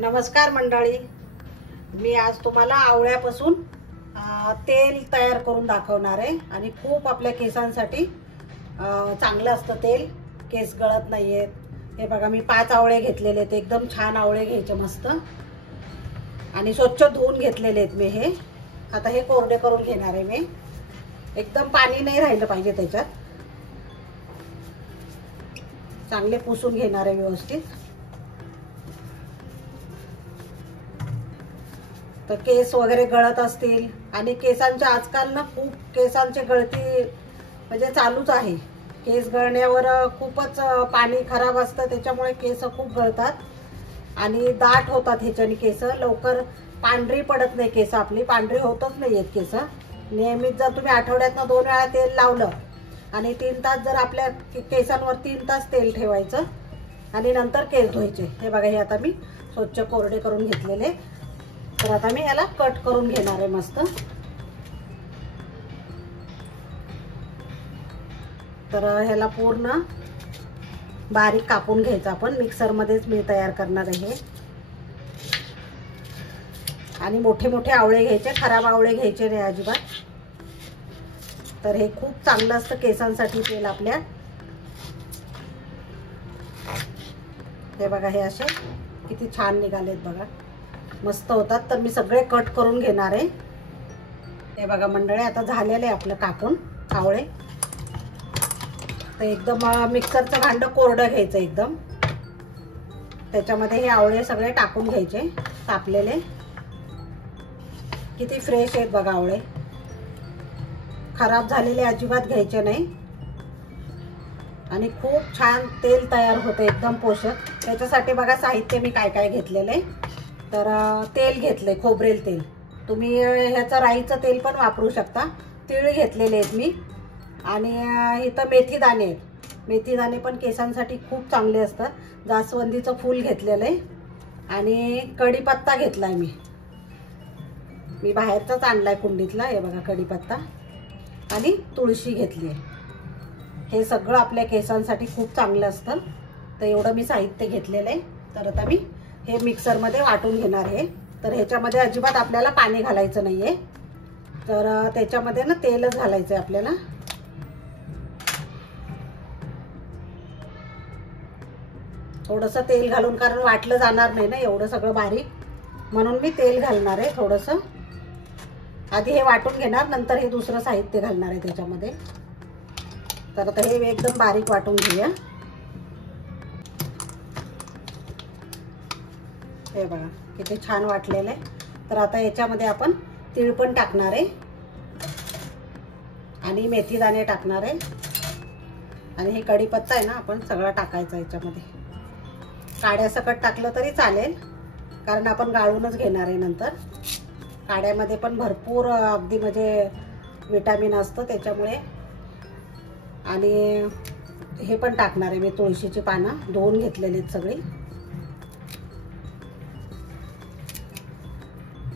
नमस्कार मंडळी, मी आज तुम्हाला आवळ्यापासून तेल तयार करून दाखवणार आहे आणि खूप आपल्या केसांसाठी चांगलं असतं तेल. केस गळत नाहीयेत. हे बघा, मी 5 आवळे घेतलेले आहेत. एकदम छान आवळे घ्यायचे मस्त आणि स्वच्छ धुवून घेतलेले आहेत मी. हे आता हे कोरडे करून घेणार आहे मी. एकदम पाणी नाही राहिलं पाहिजे त्याच्यात. चांगले पुसून घेणार आहे व्यवस्थित. तर केस वगैरे गळत असतील आणि केसांच्या आजकाल ना खूप केसांची गळती म्हणजे चालूच आहे. केस गळण्यावर खूपच पाणी खराब असतं, त्याच्यामुळे केस खूप गळतात आणि दाट होतात. ह्याच्याने केस लवकर पांढरी पडत नाही. केस आपली पांढरी होतच नाहीयेत केस. नेहमीच जर तुम्ही आठवड्यातनं 2 वेळा तेल लावलं आणि 3 तास जर आपल्या केसांवर 3 तास तेल ठेवायचं आणि नंतर केस धुवायचे. हे बघा, हे आता मी स्वच्छ कोरडे करून घेतलेले. तर आता मी याला कट करून घेणार आहे मस्त. तर ह्याला पूर्ण बारीक कापून घ्यायचं आपण. मिक्सर मध्येच मी तयार करणार आहे. आणि मोठे मोठे आवळे घ्यायचे, खराब आवळे घ्यायचे नाही अजिबात. तर हे खूप चांगलं असतं केसांसाठी तेल आपल्या. हे बघा, हे असे किती छान निघालेत बघा, मस्त होतात. तर मी सगळे कट करून घेणार आहे. हे बघा मंडळी, आता झालेलं आहे आपलं कापून आवळे. तर एकदम मिक्सरचं भांड कोरडं घ्यायचं एकदम. त्याच्यामध्ये हे आवळे सगळे टाकून घ्यायचे कापलेले. किती फ्रेश आहेत बघा आवळे. खराब झालेले अजिबात घ्यायचे नाही. आणि खूप छान तेल तयार होतं, एकदम पोषक. त्याच्यासाठी बघा साहित्य मी काय काय घेतलेले. तर तेल घेतले, खोबरेल तेल. तुम्ही ह्याचं राईचं तेल पण वापरू शकता. तीळ घेतलेले आहेत मी. आणि इथं मेथी दाणे आहेत. मेथी दाणे पण केसांसाठी खूप चांगले असतात. जास्वंदीचं फूल घेतलेलं आहे आणि कढीपत्ता घेतलाय मी बाहेरचाच आणलाय कुंडीतला. हे बघा, कढीपत्ता आणि तुळशी घेतली आहे. हे सगळं आपल्या केसांसाठी खूप चांगलं असतं. तर एवढं मी साहित्य घेतलेलं आहे. तर आता मी हे मिक्सरमध्ये वाटून घेणार आहे. तर ह्याच्यामध्ये अजिबात आपल्याला पाणी घालायचं नाहीये. तर त्याच्यामध्ये ना तेलच घालायचं आहे आपल्याला. थोडंसं तेल घालून, कारण वाटलं जाणार नाही ना एवढं सगळं बारीक, म्हणून मी तेल घालणार आहे थोडंसं. आधी हे वाटून घेणार, नंतर हे दुसरं साहित्य घालणार आहे त्याच्यामध्ये. तर आता हे एकदम बारीक वाटून घेऊया. हे बघा किती छान वाटलेलं आहे. तर आता याच्यामध्ये आपण तीळ पण टाकणार आहे आणि मेथी दाणे टाकणार आहे आणि हे कढीपत्ता आहे ना, आपण सगळा टाकायचा याच्यामध्ये. काड्यासकट टाकलं तरी चालेल, कारण आपण गाळूनच घेणार आहे नंतर. काड्यामध्ये पण भरपूर अगदी म्हणजे विटॅमिन असतं त्याच्यामुळे. आणि हे पण टाकणार आहे मी, तुळशीची पानं धुवून घेतलेली आहेत सगळी.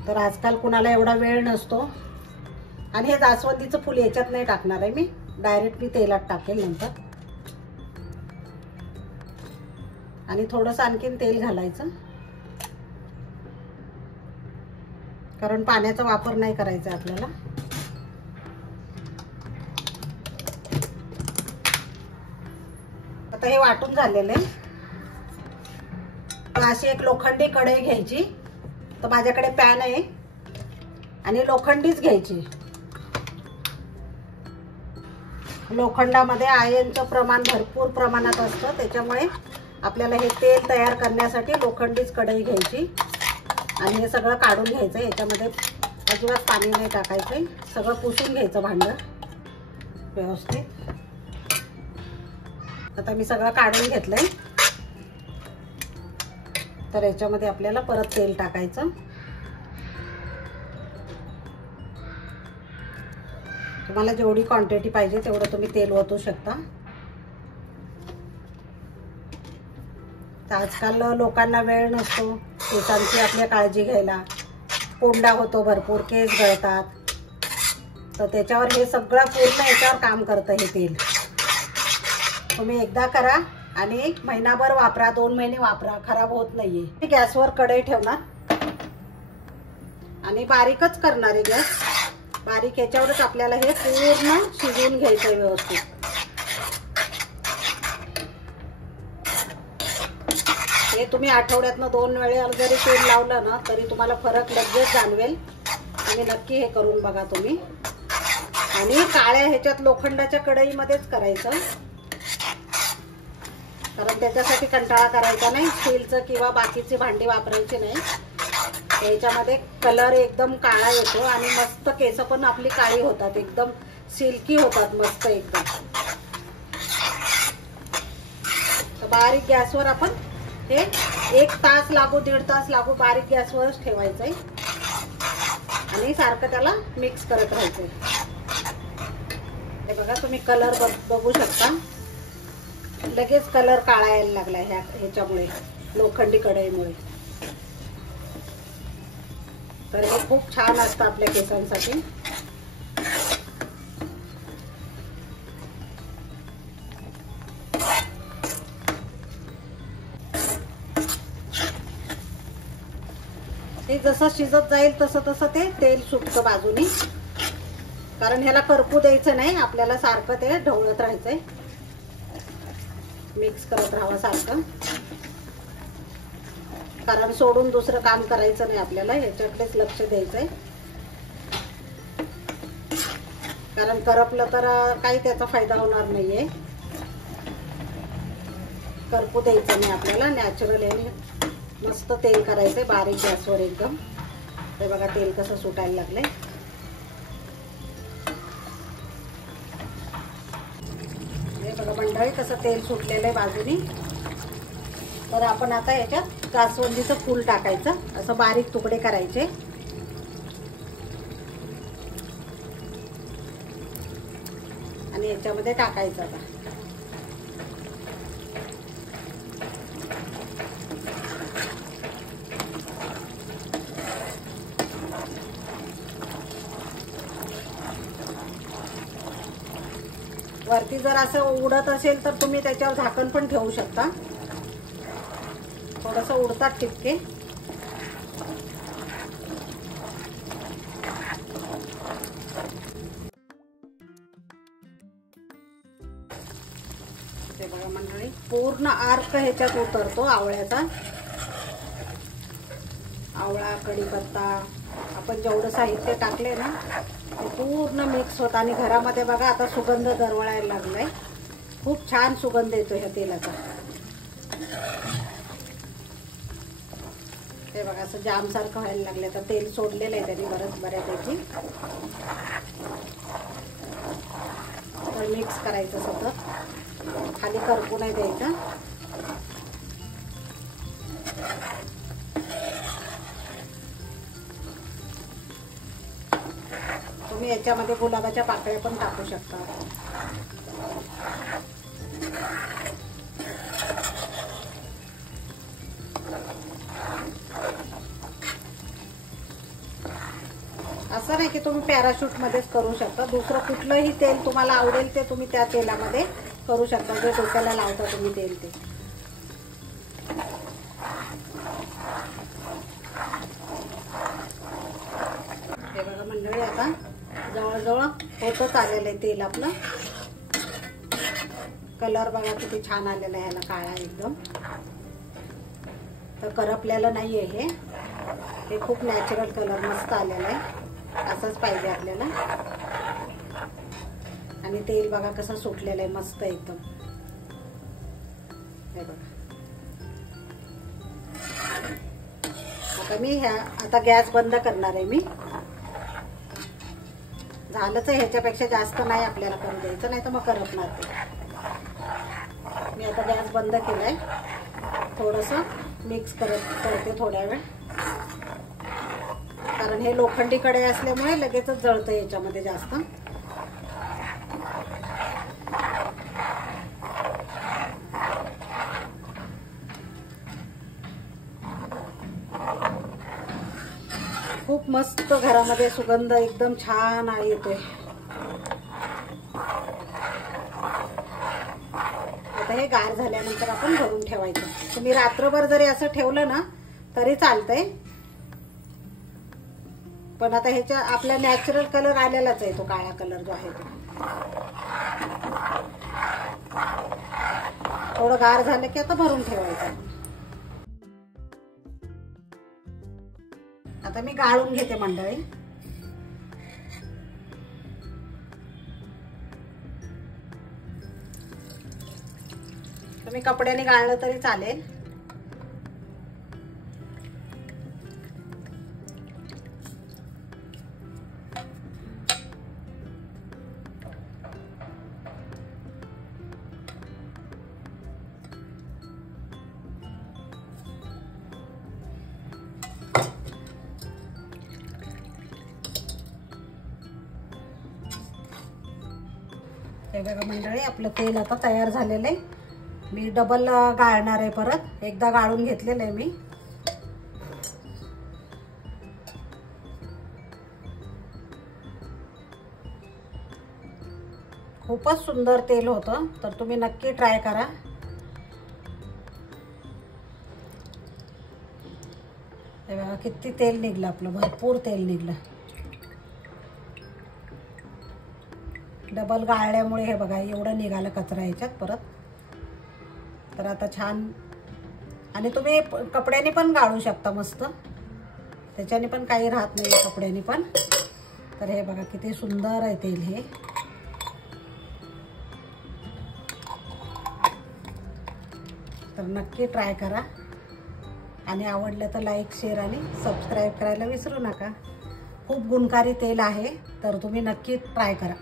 तर आजकाल कुणाला एवढा वेळ नसतो. आणि हे जास्वंदीचं फूल याच्यात नाही टाकणार आहे मी, डायरेक्ट मी तेलात टाकेल नंतर. आणि थोडंसं आणखीन तेल घालायचं, कारण पाण्याचा वापर नाही करायचा आपल्याला. आता हे वाटून झालेलं आहे. तर अशी एक लोखंडी कढई घ्यायची. तर माझ्याकडे पॅन आहे आणि लोखंडीच घ्यायची. लोखंडामध्ये आयर्नचं प्रमाण भरपूर प्रमाणात असतं, त्याच्यामुळे आपल्याला हे तेल तयार करण्यासाठी लोखंडीच कढई घ्यायची. आणि हे सगळं काढून घ्यायचं. याच्यामध्ये अजिबात पाणी नाही टाकायचं. सगळं पुसून घ्यायचं भांड व्यवस्थित. आता मी सगळं काढून घेतलंय. तर याच्यामध्ये आपल्याला परत तेल टाकायचं. तुम्हाला जेवढी क्वांटिटी पाहिजे तेवढं तुम्ही तेल ओतू शकता. आजकाल लोकांना वेळ नसतो केसांची आपल्या काळजी घ्यायला. कोंडा होतो भरपूर, केस गळतात. तर त्याच्यावर हे सगळं पूर्ण याच्यावर काम करतं हे तेल. तुम्ही एकदा करा आणि महिनाभर वापरा, 2 महिने वापरा, खराब होत नाहीये. गॅसवर कढई ठेवणार आणि बारीकच करणार आहे गॅस. बारीक ह्याच्यावरच आपल्याला हे पूर्ण शिजवून घ्यायचं व्यवस्थित. हे तुम्ही आठवड्यातनं 2 वेळा जरी तेल लावलं ना तरी तुम्हाला फरक लगेच जाणवेल. आणि नक्की हे करून बघा तुम्ही. आणि काळ्या ह्याच्यात लोखंडाच्या कढईमध्येच करायचं, कारण त्याच्यासाठी कंटाळा करायचा नाही. स्टीलचं किंवा बाकीची भांडी वापरायची नाही. याच्यामध्ये कलर एकदम काळा येतो आणि मस्त केस पण आपली काळी होतात, एकदम सिल्की होतात मस्त एकदम. तर बारीक गॅसवर आपण हे 1 तास लागू 1.5 तास लागू बारीक गॅसवरच ठेवायचंय आणि सारखं त्याला मिक्स करत राहायचंय. हे बघा तुम्ही कलर बघू शकता, लगेच कलर काळा यायला लागला ह्याच्यामुळे, लोखंडी कढईमुळे. तर हे खूप छान असतं आपल्या केसांसाठी. ते जसं शिजत जाईल तसं तसं ते तेल सुटतं बाजूनी, कारण ह्याला करपू द्यायचं नाही आपल्याला. सारखं ते ढवळत राहायचंय, मिक्स करत राहावं सारखं, कारण सोडून दुसरं काम करायचं नाही आपल्याला. ह्याच्याकडेच लक्ष द्यायचंय, कारण करपलं तर काही त्याचा फायदा होणार नाहीये. करपू द्यायचं नाही आपल्याला. नॅचरल आहे, मस्त तेल करायचंय बारीक गॅसवर एकदम. हे बघा तेल कसं सुटायला लागलंय. हे बघा मंडळी कसं तेल सुटलेलं आहे बाजूनी. तर आपण आता याच्यात जास्वंदीचं फूल टाकायचं, असं बारीक तुकडे करायचे. आणि याच्यामध्ये टाकायचं आता. वरती जर असं उडत असेल तर तुम्ही त्याच्यावर झाकण पण ठेवू शकता. थोडंसं उडतात टिपके. ते बघा मंडळी पूर्ण आर्क ह्याच्यात उतरतो आवळ्याचा. आवळा, कढीपत्ता, आपण जेवढं साहित्य टाकले ना ते पूर्ण मिक्स होत. आणि घरामध्ये बघा आता सुगंध दरवळायला लागलाय. खूप छान सुगंध येतो ह्या तेलाचा. ते बघा असं जाम सारखं व्हायला लागले. तर तेल सोडलेलं आहे त्यांनी बऱ्यापैकी. तर मिक्स करायचं सतत, खाली करपू नाही द्यायचं. तुम्ही याच्यामध्ये गुलाबाच्या पाकळ्या पण टाकू शकता. असं नाही की तुम्ही पॅराशूट मध्येच करू शकता. दुसरं कुठलंही तेल तुम्हाला आवडेल ते तुम्ही त्या तेलामध्ये करू शकता, जे डोक्याला लावता तुम्ही तेल ते. हे बघा मंडळी आता जवळजवळ होतच आलेलं आहे तेल आपलं. कलर बघा किती छान आलेला आहे ह्याला, काळा एकदम. तर करपलेलं नाहीये हे. हे खूप नॅचरल कलर मस्त आलेला आहे. असंच पाहिजे आपल्याला. आणि तेल बघा कसं सुटलेलं आहे मस्त एकदम. हे बघा आता आता गॅस बंद करणार आहे मी. झालंच आहे, ह्याच्यापेक्षा जास्त नाही आपल्याला करू द्यायचं, नाही तर मग करपणार ते. मी आता गॅस बंद केलाय. थोडंसं मिक्स करते थोड्या वेळ, कारण हे लोखंडी कढई असल्यामुळे लगेचच जळतं याच्यामध्ये जास्त. खूप मस्त घरामध्ये सुगंध एकदम छान येतोय. आता आता हे गार झाल्यानंतर आपण भरून ठेवायचं. तुम्ही रात्रभर जरी असं ठेवलं ना तरी चालतंय. पण आता ह्याच्या आपला नॅचरल कलर आलेलाच आहे, तो काळा कलर जो आहे तो. थोडं गार झालं की आता भरून ठेवायचं. आता मी गाळून घेते मंडळी. तुम्ही कपड्याने गाळलं तरी चालेल. हे बघा मंडळी, आपलं तेल आता तयार झालेलं आहे. मी डबल गाळणार आहे, परत एकदा गाळून घेतलेलं आहे मी. खूपच सुंदर तेल होतं, तर तुम्ही नक्की ट्राय करा. हे बघा किती तेल निघलं आपलं, भरपूर तेल निघलं. डबल गाळल्यामुळे हे बघा एवढं निघालं कचरा याच्यात परत. तर आता छान, आणि तुम्ही कपड्याने पण गाळू शकता मस्त, त्याच्याने पण काही राहत नाही कपड्याने पण. तर हे बघा किती सुंदर आहे तेल हे. तर नक्की ट्राय करा, आणि आवडलं तर लाईक, शेअर आणि सबस्क्राईब करायला विसरू नका. खूप गुणकारी तेल आहे, तर तुम्ही नक्की ट्राय करा.